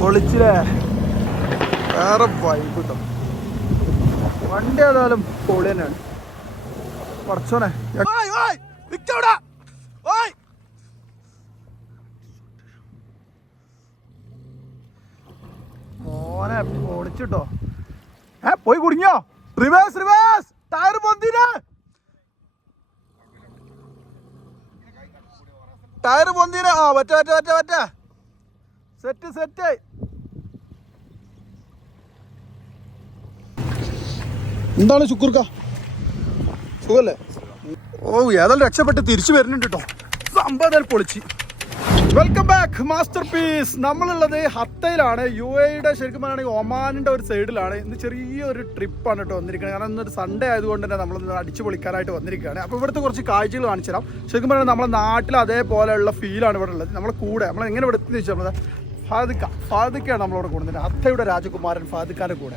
പൊളിച്ചില്ലേ? വേറെ വൈബ് കിട്ടും. വണ്ടി ഏതായാലും പൊളി തന്നെയാണ്. കുറച്ചോനെ മോനെ പൊളിച്ചിട്ടോ. പോയി കുടുങ്ങിയോ? റിവേഴ്സ് റിവേഴ്സ് ടയർ പൊന്തിന്, ടയർ പൊന്തിന്. ആ പറ്റ പറ്റ പറ്റ പറ്റ സെറ്റ് സെറ്റ്. എന്താണ് ശുക്കൂർക്ക, സുഖല്ലേ? ഓ ഏതായാലും രക്ഷപ്പെട്ട് തിരിച്ചു വരുന്നുണ്ട് കേട്ടോ. സംഭവം പൊളിച്ച്. Welcome back masterpiece. നമ്മളുള്ളത് ഹത്തയിലാണ്, UAE ശരിക്കും പറയുകയാണെങ്കിൽ ഒമാനിൻ്റെ ഒരു സൈഡിലാണ്. ഇന്ന് ചെറിയൊരു ട്രിപ്പാണ് കേട്ടോ വന്നിരിക്കുന്നത്. കാരണം ഇന്നൊരു സൺഡേ ആയതുകൊണ്ട് തന്നെ നമ്മളൊന്ന് അടിച്ചു പൊളിക്കാനായിട്ട് വന്നിരിക്കുകയാണ്. അപ്പോൾ ഇവിടുത്തെ കുറച്ച് കാഴ്ചകൾ കാണിച്ചു തരാം. ശരിക്കും പറഞ്ഞാൽ നമ്മുടെ നാട്ടിൽ അതേപോലെയുള്ള ഫീലാണ് ഇവിടെ ഉള്ളത്. നമ്മളെ കൂടെ നമ്മൾ എങ്ങനെ ഇവിടെ എത്തി വെച്ചാൽ ഫാദിക്കാണ് നമ്മളിവിടെ കൂടുന്നത്. ഹത്തയുടെ രാജകുമാരൻ ഫാദിക്കാൻ്റെ കൂടെ.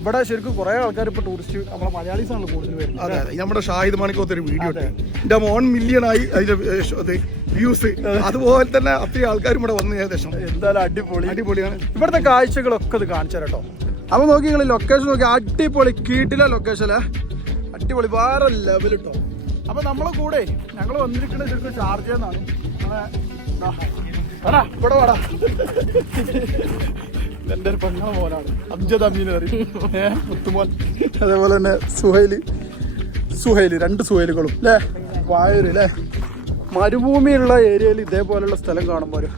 ഇവിടെ ശരിക്കും കുറേ ആൾക്കാർ ഇപ്പോൾ ടൂറിസ്റ്റ് നമ്മളെ മലയാളീസാണല്ലോ കൂടുതൽ വരുന്നത്. അതെ, നമ്മുടെ ഷാഹിദ് മാണിക്കോത്ത് ഒരു വീഡിയോ ഉണ്ട്, എൻ്റെ 1 മില്യൺ ആയി അതിൻ്റെ വ്യൂസ്. അതുപോലെ തന്നെ അത്രയും ആൾക്കാരും ഇവിടെ വന്നു. ഏകദേശം എന്തായാലും അടിപൊളിയാണ്. ഇവിടുത്തെ കാഴ്ചകളൊക്കെ ഇത് കാണിച്ചു തരാം കേട്ടോ. അപ്പോൾ നോക്കി നിങ്ങൾ ലൊക്കേഷൻ നോക്കി, അടിപൊളി കീട്ടിലെ ലൊക്കേഷനിലെ അടിപൊളി വേറെ ലെവൽ കേട്ടോ. അപ്പോൾ നമ്മളെ കൂടെ ഞങ്ങൾ വന്നിരിക്കുന്നത് ശരിക്കും ഷാർജയിൽ നിന്നാണ്. ഇവിടെ വാടാ, എൻ്റെ ഒരു പെണ്ണ മോനാണ് അംജദ് അമീൻ പറയും, മുത്തുമോൻ. അതേപോലെ തന്നെ സുഹൈല് 2 സുഹൈലുകളും അല്ലേ, വായൂര് അല്ലേ. മരുഭൂമിയുള്ള ഏരിയയിൽ ഇതേപോലെയുള്ള സ്ഥലം കാണുമ്പോൾ ഒരു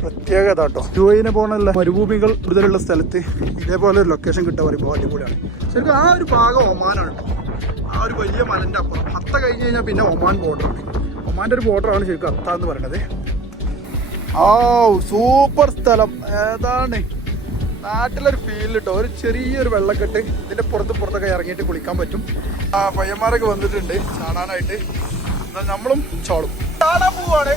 പ്രത്യേകത കേട്ടോ. UAE പോലുള്ള മരുഭൂമികൾ കൂടുതലുള്ള സ്ഥലത്ത് ഇതേപോലെ ഒരു ലൊക്കേഷൻ കിട്ടാൻ പറയുമ്പോൾ അടിപൊളിയാണ്. ശരിക്കും ആ ഒരു ഭാഗം ഒമാനാണ് കേട്ടോ. ആ ഒരു വലിയ മലൻ്റെ അപ്പുറം ഹത്ത കഴിഞ്ഞ് കഴിഞ്ഞാൽ പിന്നെ ഒമാൻ ബോർഡറാണ്. ഒമാൻ്റെ ഒരു ബോർഡറാണ് ശരിക്കും ഹത്ത എന്ന് പറയുന്നത്. ഓ സൂപ്പർ സ്ഥലം. ഏതാണ് നാട്ടിലൊരു ഫീൽ കേട്ടോ. ഒരു ചെറിയൊരു വെള്ളക്കെട്ട്, ഇതിൻ്റെ പുറത്തൊക്കെ ഇറങ്ങിയിട്ട് കുളിക്കാൻ പറ്റും. പയ്യന്മാരൊക്കെ വന്നിട്ടുണ്ട് ചാടാനായിട്ട്. എന്നാൽ നമ്മളും ചാടാൻ പോവാണ്.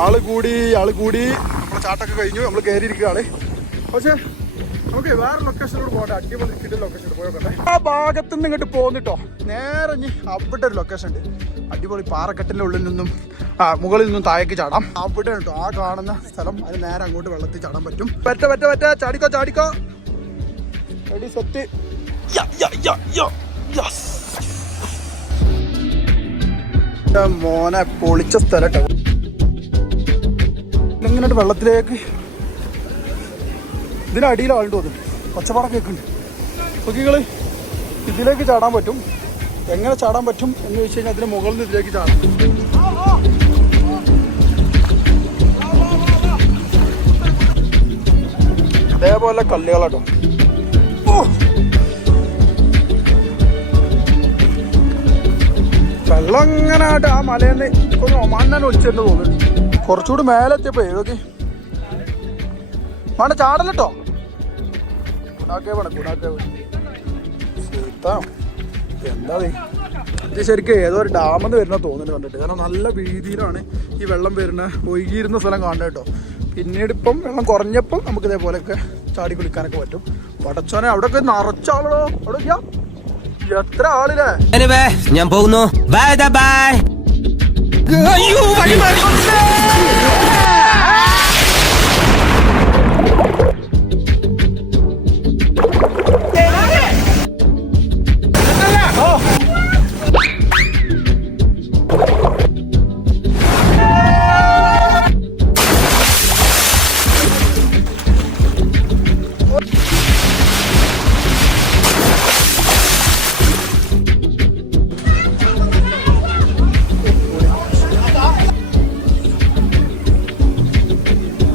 ആള് കൂടി നമ്മുടെ ചാട്ടൊക്കെ കഴിഞ്ഞു. നമ്മൾ കയറിയിരിക്കുകയാണ്. പക്ഷേ നമുക്ക് വേറെ ലൊക്കേഷനിലോട് പോകട്ടെ. അടിപൊളി കിട്ടുന്ന ലൊക്കേഷൻ പോയോട്ടെ. ആ ഭാഗത്തു നിന്ന് ഇങ്ങോട്ട് പോകുന്നിട്ടോ. നേരെ അവിടെ ഒരു ലൊക്കേഷൻ ഉണ്ട്. അടിപൊളി പാറക്കെട്ടിൻ്റെ ഉള്ളിൽ നിന്നും മുകളിൽ നിന്നും താഴേക്ക് ചാടാം. അവിടെ കേട്ടോ ആ കാണുന്ന സ്ഥലം. അതിന് നേരെ അങ്ങോട്ട് വെള്ളത്തിൽ ചാടാൻ പറ്റും. പറ്റ ചാടിക്കോ റെഡി സെറ്റ്. മോനെ പൊളിച്ച സ്ഥലം കേട്ടോ. ഇങ്ങനെ വെള്ളത്തിലേക്ക് ഇതിനടിയിൽ ആളുണ്ട് തോന്നുന്നു. ഒച്ചപ്പാടൊക്കെ കേൾക്കുന്നുണ്ട്. നോക്കികള് ഇതിലേക്ക് ചാടാൻ പറ്റും. എങ്ങനെ ചാടാൻ പറ്റും എന്ന് ചോദിച്ചു കഴിഞ്ഞാൽ അതിന് മുകളിൽ നിന്ന് ഇതിലേക്ക് ചാടാം. അതേപോലെ കല്ലുകളാട്ടോ. വെള്ളം അങ്ങനെ ആയിട്ട് ആ മലയിൽ നിന്ന് ഒമാൻ തന്നെ ഒളിച്ചെന്ന് തോന്നുന്നു. കുറച്ചുകൂടി മേലെത്തിയപ്പോ ഏതൊക്കെ വേണ്ട ചാടല്ലോ. എന്താ ഇത് ശരിക്കും ഏതോ ഒരു ഡാമെന്ന് വരുന്ന തോന്നുന്നു കണ്ടിട്ട്. കാരണം നല്ല വീതിയിലാണ് ഈ വെള്ളം വരുന്നത്. ഒഴുകിയിരുന്ന സ്ഥലം കാണുന്നത് കേട്ടോ. പിന്നീട് ഇപ്പം വെള്ളം കുറഞ്ഞപ്പം നമുക്ക് ഇതേപോലെയൊക്കെ ചാടി കുളിക്കാനൊക്കെ പറ്റും. പടച്ചോനെ അവിടെയൊക്കെ നിറച്ചാളോ. അവിടെ എത്ര ആളില്ലേ. ഞാൻ പോകുന്നു. ബൈ.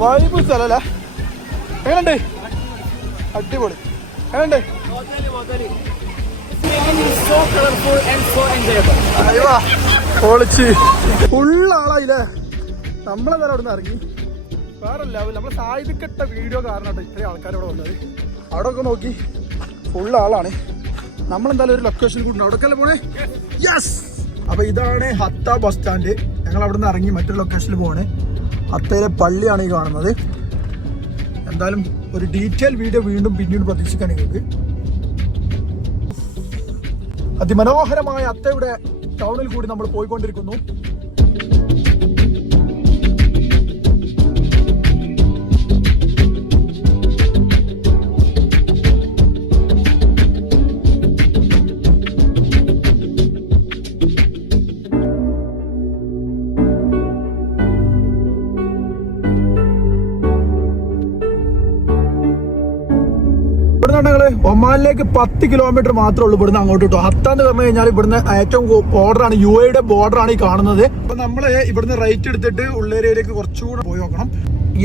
വൈബ് സ്ഥലല്ലേ. എങ്ങനെയുണ്ട്? അടിപൊളി. എങ്ങനെയുണ്ട്? പൊളിച്ച് ഫുള്ളാളായില്ലേ. നമ്മളെന്തായാലും അവിടെ നിന്ന് ഇറങ്ങി വേറെ ലെവൽ. നമ്മൾ സായുധിക്കട്ട വീഡിയോ കാരണം കേട്ടോ ഇത്രയും ആൾക്കാർ ഇവിടെ വന്നത്. അവിടെ ഒക്കെ നോക്കി ഫുള്ളാളാണ്. നമ്മളെന്തായാലും ഒരു ലൊക്കേഷൻ കൂടി ഉണ്ട്, അവിടേക്കല്ലേ പോണേ? യെസ്. അപ്പൊ ഇതാണ് ഹത്ത ബസ് സ്റ്റാൻഡ്. ഞങ്ങൾ അവിടെ നിന്ന് ഇറങ്ങി മറ്റൊരു ലൊക്കേഷനിൽ പോവാണ്. ഹത്തയിലെ പള്ളിയാണ് ഈ കാണുന്നത്. എന്തായാലും ഒരു ഡീറ്റെയിൽ വീഡിയോ വീണ്ടും പിന്നീട് പ്രതീക്ഷിക്കാൻ നിങ്ങൾക്ക്. അതിമനോഹരമായ ഹത്തയുടെ ടൗണിൽ കൂടി നമ്മൾ പോയിക്കൊണ്ടിരിക്കുന്നു. ഒമാനിലേക്ക് 10 കിലോമീറ്റർ മാത്രമേ ഉള്ളൂ ഇവിടുന്ന് അങ്ങോട്ട് കിട്ടും. ഹത്ത എന്ന് പറഞ്ഞു കഴിഞ്ഞാൽ ഇവിടുന്ന് ഏറ്റവും ബോർഡറാണ്, UAE ബോർഡറാണ് ഈ കാണുന്നത്. അപ്പൊ നമ്മള് ഇവിടുന്ന് റൈറ്റ് എടുത്തിട്ട് ഉള്ളേരിയയിലേക്ക് കുറച്ചുകൂടെ പോയി നോക്കണം.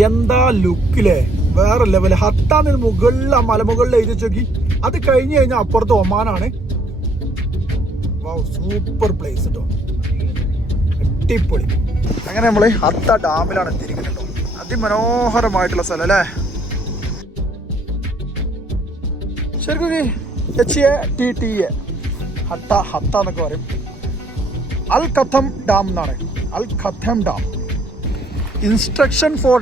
എന്താ ലുക്കില്ലേ, വേറെ ലെവല്. ഹത്താന്ന് മുകളിൽ ആ മലമുകളിൽ എഴുതി നോക്കി. അത് കഴിഞ്ഞ് കഴിഞ്ഞാൽ അപ്പുറത്ത് ഒമാനാണ്. സൂപ്പർ പ്ലേസ് കേട്ടോ, അടിപൊളി. അങ്ങനെ നമ്മള് ഹത്ത ഡാമിലാണ് എത്തിയിരിക്കുന്നത്. അതിമനോഹരമായിട്ടുള്ള സ്ഥലം അല്ലേ. ശരിക്കും HATTA ഹത്ത ഹത്ത എന്നൊക്കെ പറയും. അൽ ഖത്തം ഡാം എന്നാണ്. Al Khatam dam instruction for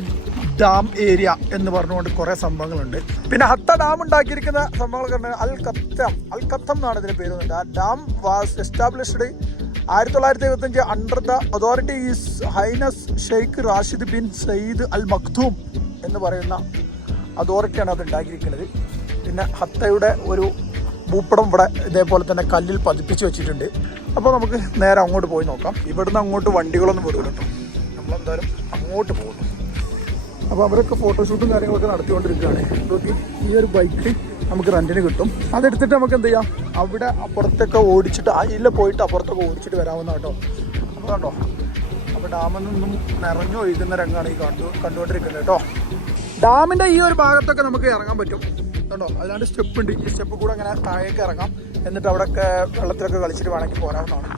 dam area എന്ന് പറഞ്ഞുകൊണ്ട് കുറെ സംഭവങ്ങളുണ്ട്. പിന്നെ ഹത്ത ഡാം ഉണ്ടാക്കിയിരിക്കുന്ന സംഭവങ്ങളൊക്കെ അൽ ഖത്തം എന്നാണ് ഇതിന്റെ പേര്. Dam was established 1975 under the authority his highness Sheikh Rashid bin Saeed Al Maktoum എന്ന് പറയുന്ന അതോറിറ്റിയാണ് അത് ഉണ്ടാക്കിയിരിക്കുന്നത്. പിന്നെ ഹത്തയുടെ ഒരു ഭൂപടം ഇവിടെ ഇതേപോലെ തന്നെ കല്ലിൽ പതിപ്പിച്ച് വെച്ചിട്ടുണ്ട്. അപ്പോൾ നമുക്ക് നേരെ അങ്ങോട്ട് പോയി നോക്കാം. ഇവിടുന്ന് അങ്ങോട്ട് വണ്ടികളൊന്നും വിടില്ല കേട്ടോ, നമ്മളെന്തായാലും അങ്ങോട്ട് പോകുന്നു. അപ്പോൾ അവരൊക്കെ ഫോട്ടോഷൂട്ടും കാര്യങ്ങളൊക്കെ നടത്തിക്കൊണ്ടിരിക്കുകയാണ്. നോക്കി, ഈ ഒരു ബൈക്ക് നമുക്ക് റെൻറ്റിന് കിട്ടും. അതെടുത്തിട്ട് നമുക്ക് എന്ത് ചെയ്യാം, അവിടെ അപ്പുറത്തൊക്കെ ഓടിച്ചിട്ട് അതിൽ പോയിട്ട് അപ്പുറത്തൊക്കെ ഓടിച്ചിട്ട് വരാവുന്ന കേട്ടോ. അപ്പോൾ കണ്ടോ, അപ്പോൾ ഡാമിൽ നിന്നും നിറഞ്ഞു ഒഴുകുന്ന രംഗമാണ് ഈ കണ്ടുകൊണ്ടിരിക്കുന്നത് കേട്ടോ. ഡാമിൻ്റെ ഈ ഒരു ഭാഗത്തൊക്കെ നമുക്ക് ഇറങ്ങാൻ പറ്റും കേട്ടോ. അതിലാണ്ട് സ്റ്റെപ്പ് ഉണ്ട്. ഈ സ്റ്റെപ്പ് കൂടെ അങ്ങനെ താഴേക്ക് ഇറങ്ങാം. എന്നിട്ട് അവിടെയൊക്കെ വെള്ളത്തിലൊക്കെ കളിച്ചിട്ട് വേണമെങ്കിൽ പോരാവുന്നതാണ്.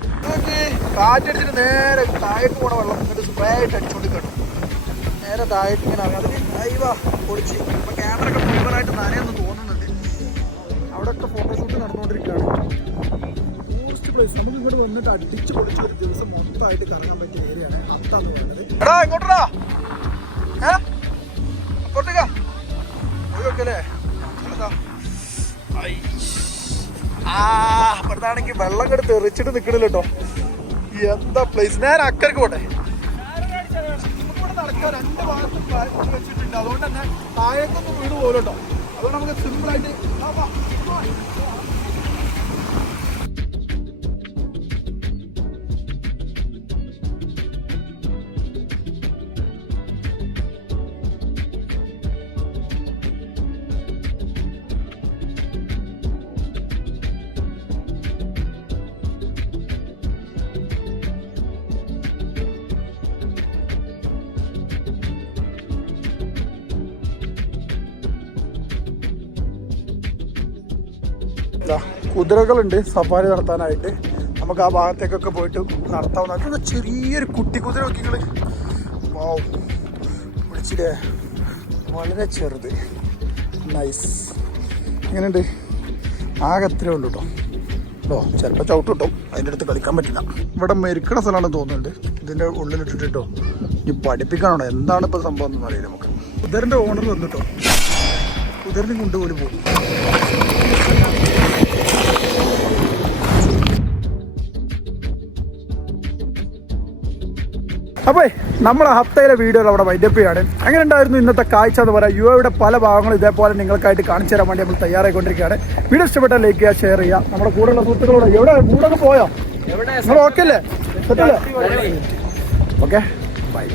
കാറ്റടിച്ചിട്ട് നേരെ താഴേക്ക് പോണ വെള്ളം എന്നിട്ട് സ്പ്രേ ആയിട്ട് അടിച്ചുകൊണ്ട് കിട്ടും. നേരെ താഴേക്ക് ഇങ്ങനെ ഇറങ്ങാം. അതിന് അയവാ പൊളിച്ച് ഇപ്പം ക്യാമറ ഒക്കെ മുഴുവനായിട്ട് നനയെന്ന് തോന്നുന്നുണ്ട്. അവിടെയൊക്കെ ഫോട്ടോഷൂട്ട് നടന്നുകൊണ്ടിരിക്കുകയാണ്. Tourist place. നമുക്ക് ഇങ്ങോട്ട് വന്നിട്ട് അടിച്ച് പൊളിച്ച് ഒരു ദിവസം മൊത്തമായിട്ട് കറങ്ങാൻ പറ്റിയ ഏരിയയാണ് ഹത്ത എന്ന് പറയുന്നത്. എടാ ഇങ്ങോട്ടാ, അപ്പുറത്തേക്കാ പോയി അല്ലേ. അപ്പുറത്താണെങ്കിൽ വെള്ളം കൂടെ തെറിച്ചിട്ട് നിൽക്കണില്ല കേട്ടോ. എന്താ പ്ലേസ്. നേരെ അക്കരക്ക് പോട്ടെ. നമുക്കിവിടെ നടക്കാൻ 2 ഭാഗത്തും വെച്ചിട്ടുണ്ട്. അതുകൊണ്ട് തന്നെ താഴേക്കൊന്നും വീട് പോലും കേട്ടോ. അതുകൊണ്ട് നമുക്ക് സിമ്പിളായിട്ട് കുതിരകളുണ്ട് സഫാരി നടത്താനായിട്ട്. നമുക്ക് ആ ഭാഗത്തേക്കൊക്കെ പോയിട്ട് നടത്താവുന്ന ചെറിയൊരു കുട്ടി കുതിര നോക്കിങ്ങൾ. വാവ്, വിളിച്ചില്ലേ, വളരെ ചെറുത്, നൈസ്. ഇങ്ങനെയുണ്ട്. ആകെ എത്രയേ ഉള്ളൂ കേട്ടോ. ചിലപ്പോൾ ചവിട്ട് കിട്ടും, അതിൻ്റെ അടുത്ത് കളിക്കാൻ പറ്റില്ല. ഇവിടെ മെരുക്കണ സ്ഥലമാണെന്ന് തോന്നുന്നുണ്ട്. ഇതിൻ്റെ ഉള്ളിലിട്ടിട്ടോ ഈ പഠിപ്പിക്കാനാണോ എന്താണ് ഇപ്പോൾ സംഭവം എന്ന് അറിയില്ല നമുക്ക്. കുതിരൻ്റെ ഓണർ വന്നിട്ടോ കുതിരനെ കൊണ്ടുപോലും പോകും. അപ്പോൾ നമ്മളെ ഹത്തയിലെ വീഡിയോ അവിടെ വൈൻഡപ്പ് ചെയ്യാണ്. അങ്ങനെ ഉണ്ടായിരുന്നു ഇന്നത്തെ കാഴ്ച എന്ന് പറയാം. UAEയുടെ പല ഭാഗങ്ങളും ഇതേപോലെ നിങ്ങൾക്കായിട്ട് കാണിച്ചു തരാൻ വേണ്ടി നമ്മൾ തയ്യാറായിക്കൊണ്ടിരിക്കുകയാണ്. വീഡിയോ ഇഷ്ടപ്പെട്ടാൽ ലൈക്ക് ചെയ്യുക, ഷെയർ ചെയ്യുക. നമ്മുടെ കൂടെയുള്ള സുഹൃത്തുക്കളോട് എവിടെ കൂടെ പോയോ? നിങ്ങൾ ഓക്കെ അല്ലേ? Okay, by.